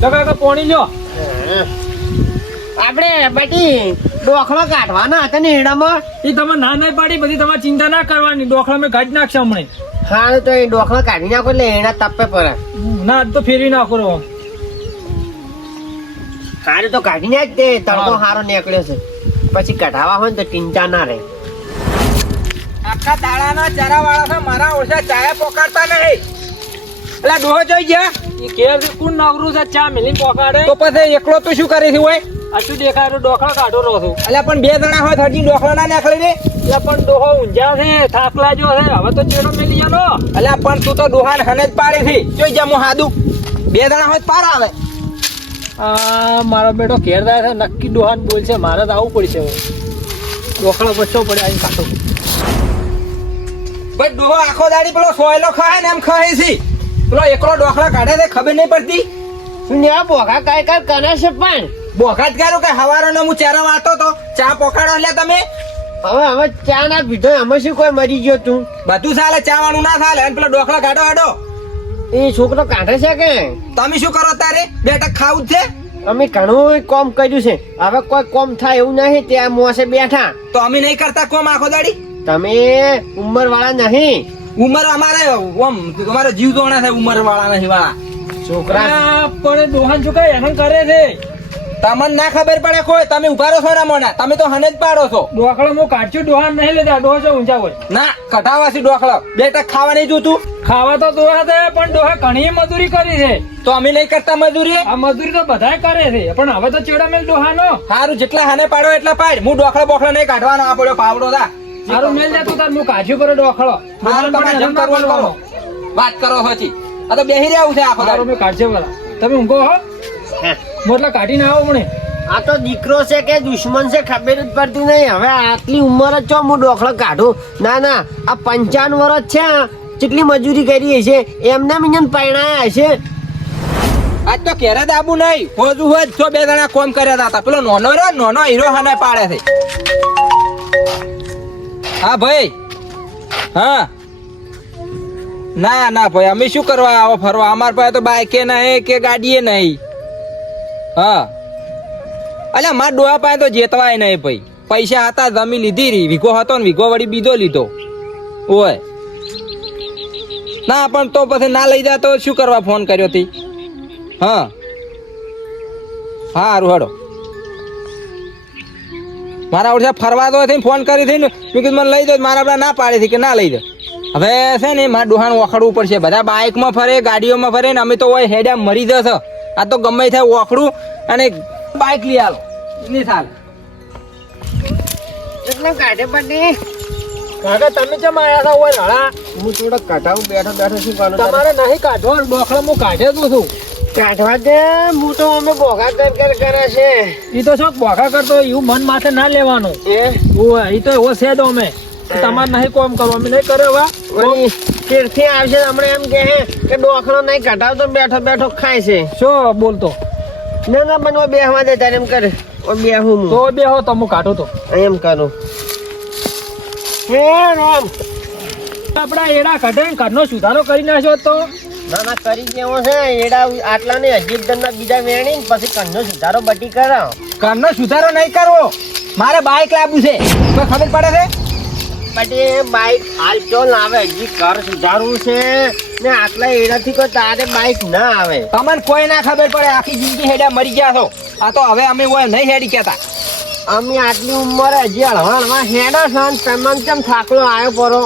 તો કાકા પોણી લ્યો. આપણે બટી ડોખલો કાઢવાના હતા ને એડામાં એ તમે ના પાડી બધી તમારે ચિંતા ના કરવાની. ડોખલા મેં કાઢી નાખશે હમણાં. હા તો એ ડોખલો કાઢી નાખો એટલે એડા તપે પડે ના તો ફેરવી નાખો હારું તો કાઢી નાખ તે તડકો હારો નીકળ્યો છે. પછી કઢાવા હોય ને તો ચિંતા ના રહે. આખા દાડાના ચારા વાળા મારા ઓછા ચાયા પોકારતા નહીં. એટલે ડોહો જોઈ ગયા? એ ઘેર કુણ નવરું છે? ચા મિલી પોકાડે? તો પછી એકલો તું શું કરી છે હોય? આ શું દેખાય? ડોખલા કાઢો રહો છું. એટલે પણ બે જણા હોય હજી ડોખલા ના નાખલી ને એટલે પણ ડોહો ઊંઝા છે થાકલા જો છે. હવે તો ચેડો મેલી જાનો એટલે પણ તું તો ડોહાન હને જ પાડી થી જોઈ જા હું હાદુ. બે જણા હોય પાર આવે. આ મારો બેટો ઘેર થાય છે નક્કી ડોહાન બોલ છે મારે તો આવવું પડશે હવે. ડોખલો બચ્ચો પડે અહીં કાઢો ભાઈ ડોહો આખો દાડી પેલો સોયલો ખાય ને એમ ખાય છે. પેલો એકલો ડોખલા કાઢે તે ખબર નહીં પડતી? શું આ બોઘા કાંઈ કાંઈ કરે છે પણ? બોખાત કર્યું કે હવારો હું ચારા વાતો તો? ચા પોકાડો એટલે તમે? હવે હવે ચા ના પીધો અમે શું કોઈ મરી ગયો તું? બધું ચાલે ચા વાળું ના ચાલે અને પેલો ડોખલા કાઢો હાડો. એ છોકરો કાઢે છે કે? તમે શું કરો તારે? બેટા ખાવું છે? અમે ઘણું કોમ કર્યું છે. હવે કોઈ કોમ થાય એવું નહીં ત્યાં મોસે બેઠા. તો અમે નહીં કરતા કોમ આખો દાડી? તમે ઉંમર વાળા નહીં. ઉંમર અમારે ઓમ અમારો જીવ જોણા છે ઉંમર વાળા નહીં વાળા છોકરા. પણ ડોહાન છોકરા હેરાન કરે છે? તમને ના ખબર પડે કોઈ તમે ઊભા રહો છો ને મોના તમે તો હને જ પાડો છો. ડોખલો હું કાઢશું ડોહાન નહીં લેતા ડોહો છે ઊંચા હોય? ના કટાવાસી ડોખલો બે ટક ખાવા નહીં જોતું ખાવા તો દોહા છે પણ ડોહા ઘણી મજૂરી કરી છે. તો અમે નહીં કરતા મજૂરી? આ મજૂરી તો બધાય કરે છે પણ હવે તો ચેડા મેલ ડોહાનો સારું જેટલા હને પાડો એટલા પાડ. હું ડોખલો બોખલો નહીં કાઢવાનો આ પડ્યો પાવડો થા સારું મેલ જતું તાર હું કાઢ્યું કરે ડોખલો સારું તમે જેમ કરો. વાત કરો હોચી આ તો બેહી રહ્યા છે આખો દાડો. મેં કાઢશે બોલા તમે ઊંઘો હો. હે. હું એટલે આવો મને આ તો દીકરો છે કે દુશ્મન છે ખબર જ પડતી નહીં. હવે આટલી ઉંમર જ છો હું ડોખલો કાઢું. ના ના આ પંચાવન વર્ષ છે આ. કેટલી મજૂરી કરી હશે? એમને મિનિયન પરણાયા હશે. આજ તો કેરે દાબુ આબુ નહીં. હોજુ હોય તો બે જણા કોમ કર્યા હતા. પેલો નોનો રહ્યો ને, નોનો હીરો હને પાડે છે. હા, ભાઈ. હા. ના ના, ભાઈ, અમે શું કરવા આવો ફરવા? અમાર પાસે તો બાઈકે નહીં કે ગાડીએ નહીં. હા. અલ્યા, મારા ડોહા પાસે તો જેતવાય નહીં, ભાઈ. પૈસા હતા, જમી લીધી રી વીઘો હતો ને, વીઘો વળી બીજો લીધો. ઓય. ના, પણ તો પછી ના લઈ જા તો શું કરવા ફોન કર્યો હતી હા. હારું હેડો મારા ઓળખા ફરવા દો થઈને ફોન કરી થઈને મેં કીધું મને લઈ દો મારા આપણે ના પાડી હતી કે ના લઈ દો. હવે છે ને મારા ડોહાણ ઓખડવું પડશે. બધા બાઇકમાં ફરે ગાડીઓમાં ફરે ને અમે તો હોય હેડા મરી જશે. આ તો ગમે થાય ઓખડું અને બાઇક લઈ આવો નહીં થાલ એટલે કાઢે પડી કાકા તમે જેમ આયા હતા ઓય હું થોડો કાઢાવું બેઠો બેઠો શું કરું તમારે નહીં કાઢવાનું ડોખલો હું કાઢે તું છું કાઢવા દે હું તો અમે બોઘા કર કર કરે છે. એ તો શું બોખા કરતો એવું મન માથે ના લેવાનું. એ? તો એવો છે તો અમે. તમારે નહીં કોમ કરો અમે નહીં કરે વા આવશે હમણાં એમ કહે કે ડોખલો નહીં કઢાવતો બેઠો બેઠો ખાય છે. શું બોલતો ના ના બનવા બેહવા દે તારે એમ કરે. ઓ બેહું તો હું બે હો તો હું કાઢું તો. એમ કરું. હે રામ. આપડા એડા ને ઘરનો સુધારો કરી નાખ્યો તો. ના ના કરી દેવો છે. એડા આટલા ને અજીબ ધંધા બીજા વેણી ને પછી કંનો સુધારો બટી કરાવ. ઘરનો સુધારો નહીં કરવો. મારે બાઇક લાવવું છે. તો ખબર પડે છે? બટી બાઇક હાલ ના આવે હજી ઘર સુધારવું છે ને આટલા એડાથી કોઈ તારે બાઇક ના આવે. તમને કોઈ ના ખબર પડે. આખી જિંદગી હેડ્યા મરી ગયા છો. આ તો હવે અમે ઓય નહીં હેડી કહેતા. અમે આટલી ઉંમરે હજી હળવા હળવા હેડો છો ને તમને કેમ થાકલો આવ્યો પરો?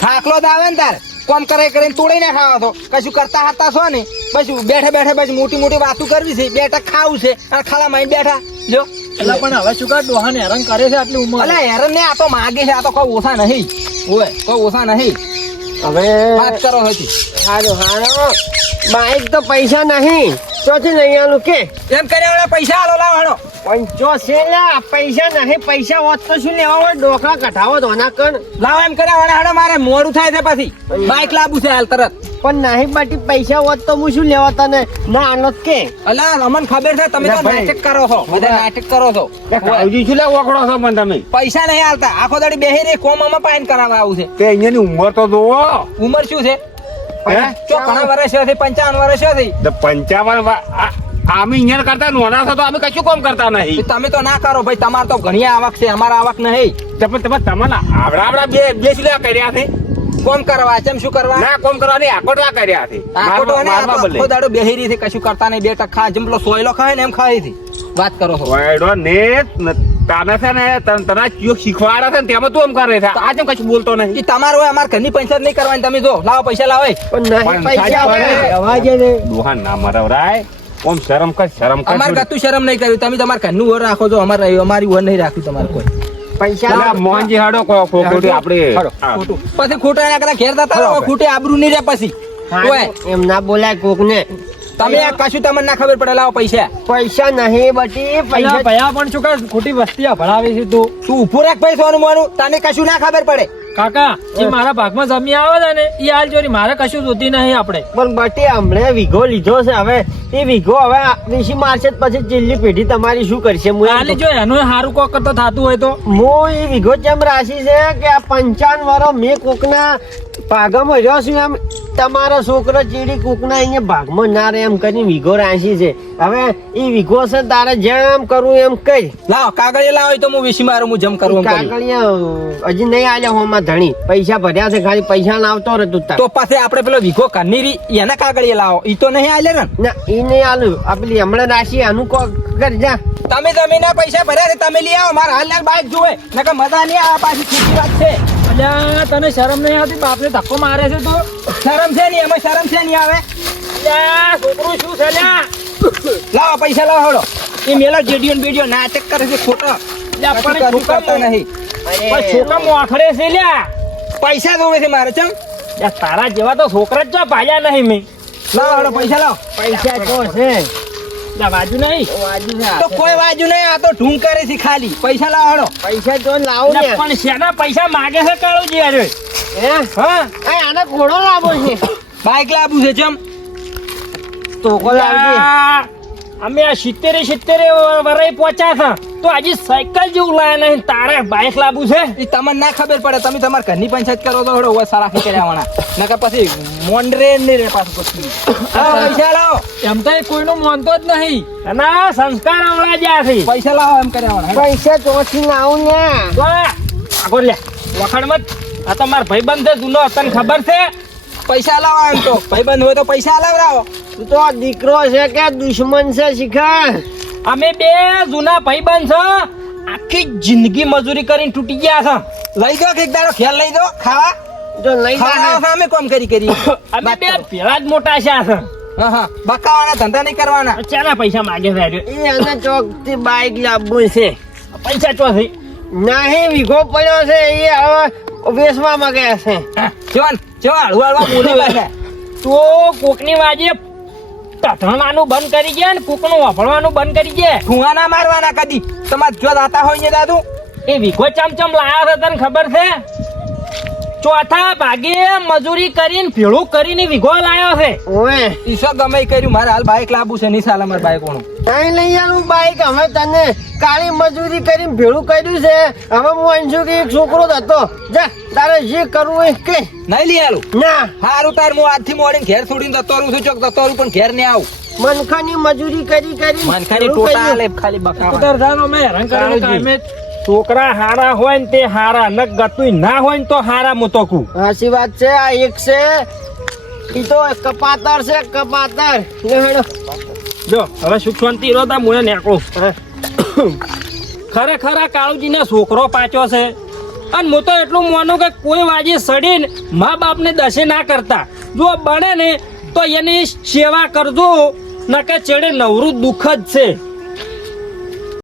થાકલો જ આવે ને તાર. કોમ કરે કરીને તોડી ના ખાવા તો. કશું કરતા હતા છો ને? પછી બેઠે બેઠે પછી મોટી મોટી વાતો કરવી છે. બેઠા ખાવું છે. અને ખાલા માં બેઠા. જો. એટલે પણ હવે શું કર? ડોહાને હેરાન કરે છે આટલી ઉંમર. અલે હેરન ને આ તો માગે છે. આ તો કોઈ ઓછા નહીં. ઓય કોઈ ઓછા નહીં. હવે વાત કરો હતી હારો હારો બાઈક તો પૈસા નહીં. ચોથી લઈ આલું કે? એમ કર્યા પૈસા આલો લાવવાનો પંચો છે પૈસા નહીં પૈસા હોત તો શું લેવા હોય? ડોકલા કઢાવો તો ના કર. લાવ એમ કર્યા વાળા હાડો મારે મોડું થાય છે પછી. બાઇક લાવવું છે હાલ તરત. પણ નહીં બાટી પૈસા હોત તો હું શું લેવા તને? ના આનો જ કે. અલા અમને ખબર છે તમે તો નાટક કરો છો. બધા નાટક કરો છો. કાવજી શું લે ઓકળો છો પણ તમે? પૈસા નહીં હાલતા. આખો દાડી બેહી રહી કોમ આમાં પાઈન કરાવવા આવું છે. તે અહીંયાની ઉંમર તો જોવો ઉંમર શું છે? પંચાવન અમે કરતા નોના છો તો અમે કશું કામ કરતા નહીં. તમે તો ના કરો ભાઈ તમારે તો ઘણી આવક છે અમારા આવક નહીં. તમે તમે તમારા આવડા આવડા બે બે સિલા કર્યા છે? કોમ કરવા છે શું કરવા? ના કોમ કરવાની આકોટવા કર્યા છે. આખો ને આખો દાડો કશું કરતા નહીં. બે ટકા જેમ પેલો સોયલો ખાય ને એમ ખાય વાત કરો છો. વાયડો ને ન- તાને છે ને તન- તને ચિયો શીખવાડે છે ને તેમાં તું એમ કરે છે? આ જેમ કશું બોલતો નહીં. તમારું હોય અમારે ઘરની પૈસા નહીં કરવાની તમે જો લાવો પૈસા લાવો પણ નહીં પૈસા દોહા ના મરાવરાય ઓમ શરમ કર શરમ કર. અમાર. કતું શરમ નહીં કર્યું. તમે તમાર ઘરનું ઓર રાખો છો અમારે અમારી ઓર નહીં રાખ્યું તમારે કોઈ. પૈસા મોહનજી હાડો કો- આપણે. ખોટું. પછી ખોટા ના ઘેર જતા ખોટે આબરૂ નહીં રહે પછી. ઓય, એમ ના બોલાય કોક ને તમે આ કશું તમને ના ખબર પડે લાવો પૈસા. પૈસા નહીં બટી પૈસા ભયા પણ શું કર ખોટી વસ્તી ભણાવે છે તું. તું ઉભું રાખ ભાઈ સોનું મારું તને કશું ના ખબર પડે. કાકા જે મારા ભાગમાં જમી આવે છે ને એ હાલ ચોરી મારે કશું જોતી નહીં આપણે. પણ બટી હમણે વીઘો લીધો છે હવે એ વીઘો હવે વીસી મારશે પછી ચીલ્લી પેઢી તમારી શું કરશે? હું હાલી જો એનું સારું કોક કરતો થતું હોય તો. હું એ વીઘો જેમ રાશી છે કે આ પંચાવન વર્ષ મેં કોકના ભાગમાં રહ્યો છું એમ. તમારો છોકરો ચીડી કુકના અહીંયા ભાગમાં ના રહે એમ કરીને વિઘો રાશિ છે. હવે એ વિઘો છે તારે જેમ કરવું એમ કઈ. લાવ કાગળિયા લાવો તો હું વિસી મારું હું જમ કરું કાગળિયા હજી નહીં આલ્યા હોમાં ધણી. પૈસા ભર્યા છે ખાલી પૈસા ના આવતો રહે તું તો પાસે આપણે પેલો વિઘો કરની રી એના કાગળિયા લાવો. ઈ તો નહીં આલે ને? ના એ નહીં આલું. આપણી હમણાં રાશિ આનું કો કર જા. તમે તમે ના પૈસા ભર્યા છે તમે લઈ આવો. મારા હાલ લાખ બાઈક જોવે નકર મજા નહીં આવે પાછી ખોટી વાત છે. અલ્યા તને શરમ નહીં આવતી? બાપને ધક્કો મારે છે તો. શરમ છે નહીં એમાં શરમ છે નહીં આવે. છોકરું શું છે લ્યા લાવો પૈસા લાવો હળો એ મેલા જેડીઓ ને બેડીઓ નાટક કરે છે ખોટો. કરતા નહીં. છોકરા મોખડે છે લ્યા પૈસા જોવે છે મારે ચમ. તારા જેવા તો છોકરા જ જો પાયા નહીં મેં. લાવો હળો પૈસા લાવો. પૈસા તો છે. બાજુ નહીં. વાજુ છે તો કોઈ વાજુ નહીં આ તો ઢૂંઢ કરે છે ખાલી. પૈસા લાવવાનો. પૈસા તો લાવો ને પણ શેના પૈસા માગે છે કાળુજી આજે હે? હા. આને ઘોડો લાવો છે. બાઈક લાવું છે ચમ. તો લાવજે. લ્યા, અમે આ સિત્તેરે સિત્તેરે વરાય પહોંચ્યા હતા. તો આજે સાયકલ જેવું લાયા નહીં તારે બાઇક લાવવું છે? એ તમને ના ખબર પડે તમે તમારા ઘરની પંચાયત કરો તો ઓવા સારા કર્યા વાળા નકર પછી મોંડરે નહીં રે પાછું પછી. પૈસા લાવો. એમ તો કોઈનું માનતો જ નહીં. ના સંસ્કાર આવડા જ્યાં છે. પૈસા લાવો એમ કર્યા પૈસા ચોથી લાવું ને. આગળ લે. વખાણ મત આ તો મારા ભાઈબંધ છે જૂનો તને ખબર છે. પૈસા લાવવા એમ તો. ભાઈબંધ હોય તો પૈસા લાવરાવો. તું તો દીકરો છે કે દુશ્મન છે શિખર? અમે બે જૂના ભાઈબંધ છે. આખી જિંદગી મજૂરી કરીને તૂટી ગયા લઈ દો એક દાડો ખ્યાલ લઈ દો ખાવા. જો લઈ ખાવા અમે કોમ કરી કરી. છે અમે બે પેલા જ મોટા છે આ છે. બકાવાના ધંધા નહીં કરવાના. ચાના પૈસા માગે છે આજે? એ આને ચોકથી બાઈક લાવવું છે. પૈસા ચોથી. છે નહીં વીઘો પડ્યો છે. એ હવે વેચવા માંગે છે. જવાન જવાન હળવા બોલી પાછા તો કોકની વાજે તથણવાનું બંધ કરી ગયા ને કોકનું વાપરવાનું બંધ કરી ગયા ઠુંવા ના મારવાના કદી. તમારે જો દાતા હોય ને દાદુ? એ વીઘો ચમચમ લાયા છે તને ખબર છે? ચોથા ભાગે મજૂરી કરીને ભેળું કરીને વિઘો લાયો છે. ઓએ ઈસો ગમે કર્યું? મારે હાલ બાઈક લાવવું છે નહીં સાલ અમારે બાઈક ઓણું નહીં આનું બાઈક હવે તને કાળી મજૂરી કરીને ભેળું કર્યું છે. હવે હું અંશુ કે એક છોકરો જ હતો. જા તારે જે કરવું હોય એ કે. નહીં લઈ આલું? ના. હારું તાર હું આજથી મોડીને ઘેર છોડીને જતો રહું છું. ચોક જતો રહું પણ ઘેર નહીં આવું. મનખાની મજૂરી કરી કરી મનખાની ટોટા ખાલી બકાવા. ઉતરધાનો મેં હેરાન કરીને કામે. છોકરા હારા હોય ને તે હારા. ન ગતુંય ના હોય ને તો હારા મુતોકું સાચી વાત છે આ એક છે. ઈ તો કપાતર છે કપાતર. જો હવે સુખ શાંતિ રહો તા મુએ નેકળું. ખરેખર આ કાળુજીને છોકરો પાછો છે. અને હું તો એટલું માનું કે કોઈ વાજી સડીને મા બાપને દશે ના કરતા. જો બને ને તો એની સેવા કરજો. નકે ચડે નવરું દુઃખ જ છે.